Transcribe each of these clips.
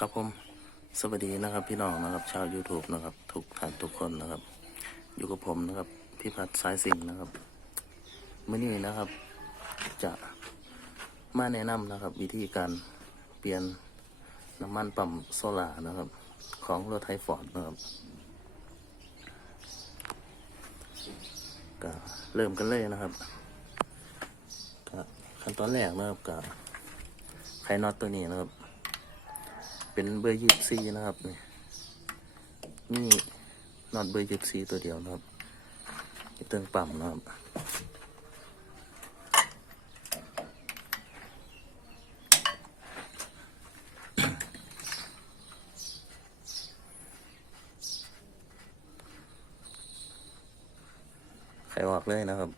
ครับผมสวัสดีนะครับพี่น้องนะครับชาว YouTube นะครับทุกท่านทุกคนนะครับ อยู่กับผมนะครับพี่พัฒน์สายสิงห์นะครับมื่อนี้นะครับ จะมาแนะนำนะครับ วิธีการเปลี่ยนน้ำมันปั๊มโซล่าร์นะครับ ของรถไทฟอร์ดนะครับก็เริ่มกันเลยนะครับก็ขั้นตอนแรกนะครับก็ไขน็อตตัวนี้นะครับ เป็นเบอร์ยี่สิบสี่นะครับนี่นี่นอตเบอร์ยี่สิบสี่ตัวเดียวนะครับเติงปั๊มนะครับไขออกเลยนะครับ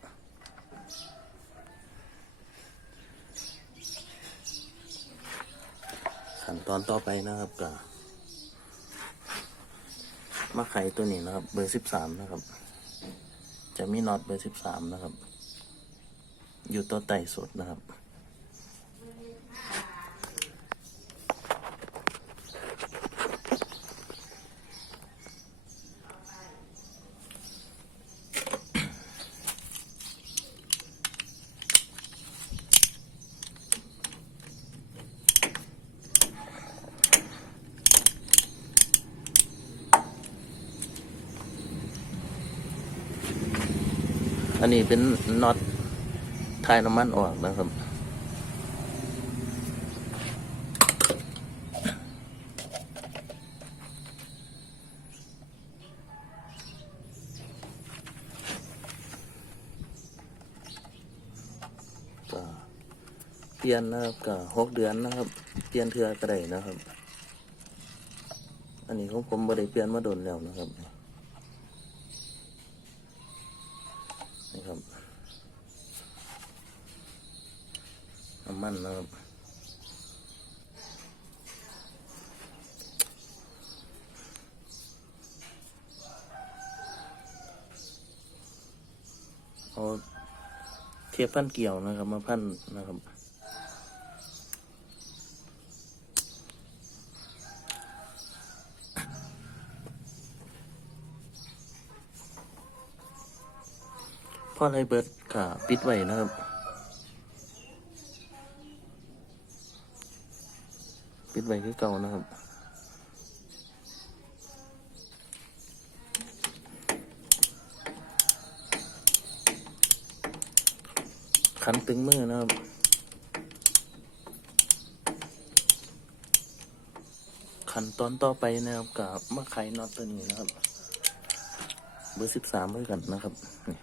ขั้น ตอนต่อไปนะครับก็มะไข่ตัวนี้นะครับ เบอร์สิบสามนะครับ จะมีน็อตเบอร์สิบสามนะครับ อยู่ตัวไต่สุดนะครับ อันนี้เป็นน็อตทายน้ำมันออกนะครับเปลี่ยนนะครับก็หกเดือนนะครับ เปลี่ยนเทือก็ได้นะครับ อันนี้ของผมบ่ได้เปลี่ยนมาโดนแล้วนะครับำมันนะครับเอาเทียบพันเกี่ยวนะครับ มาพันนะครับพออไรเบิร์ดก็ปิดไว้นะครับ ปิดไว้คือเก่านะครับขันตึงมือนะครับขั้นตอนต่อไปนะครับกับมาไขน็อตตัวนี้นะครับ เบอร์สิบสามด้วยกันนะครับนี่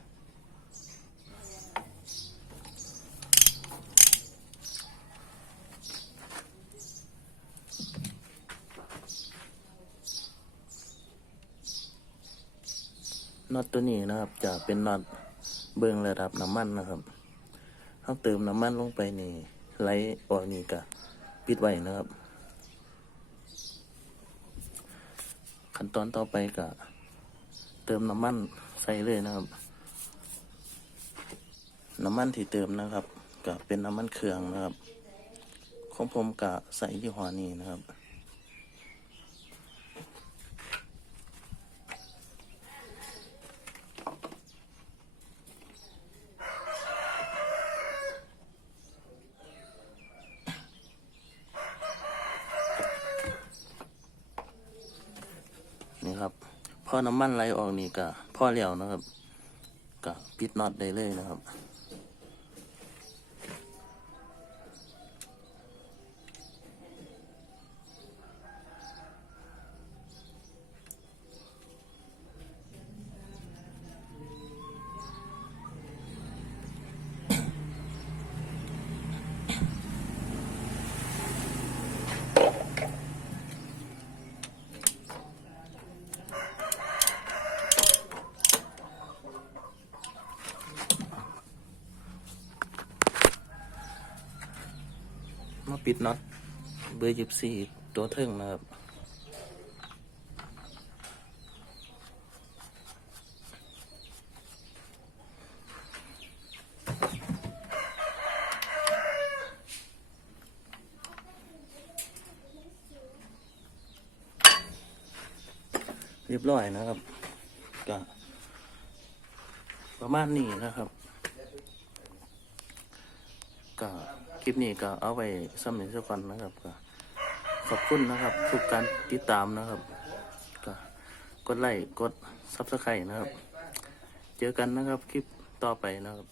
น็อตตัวนี้นะครับ จะเป็นน็อตเบื้องระดับน้ำมันนะครับเขาเติมน้ำมันลงไปนี่ไหลออกนี่กะปิดไว้นะครับ ขั้นตอนต่อไปกะเติมน้ำมันใส่เลยนะครับ น้ำมันที่เติมนะครับกะเป็นน้ำมันเครื่องนะครับ ของผมกะใส่ยี่ห้อนี้นะครับ นี่ครับ พอน้ำมันไหลออกนี่ก็พอแล้วนะครับก็ปิดน็อตได้เลยนะครับ ปิดน็อตเบอร์ยิบสี่ตัวเทิงนะครับเรียบร้อยนะครับก็ประมาณนี้นะครับก็ คลิปนี้ก็เอาไว้สำหนึ่งสักก่อนนะครับก็ขอบคุณนะครับทุกการติดตามนะครับก็กดไลค์กดซับสไครต์นะครับ เจอกันนะครับคลิปต่อไปนะครับ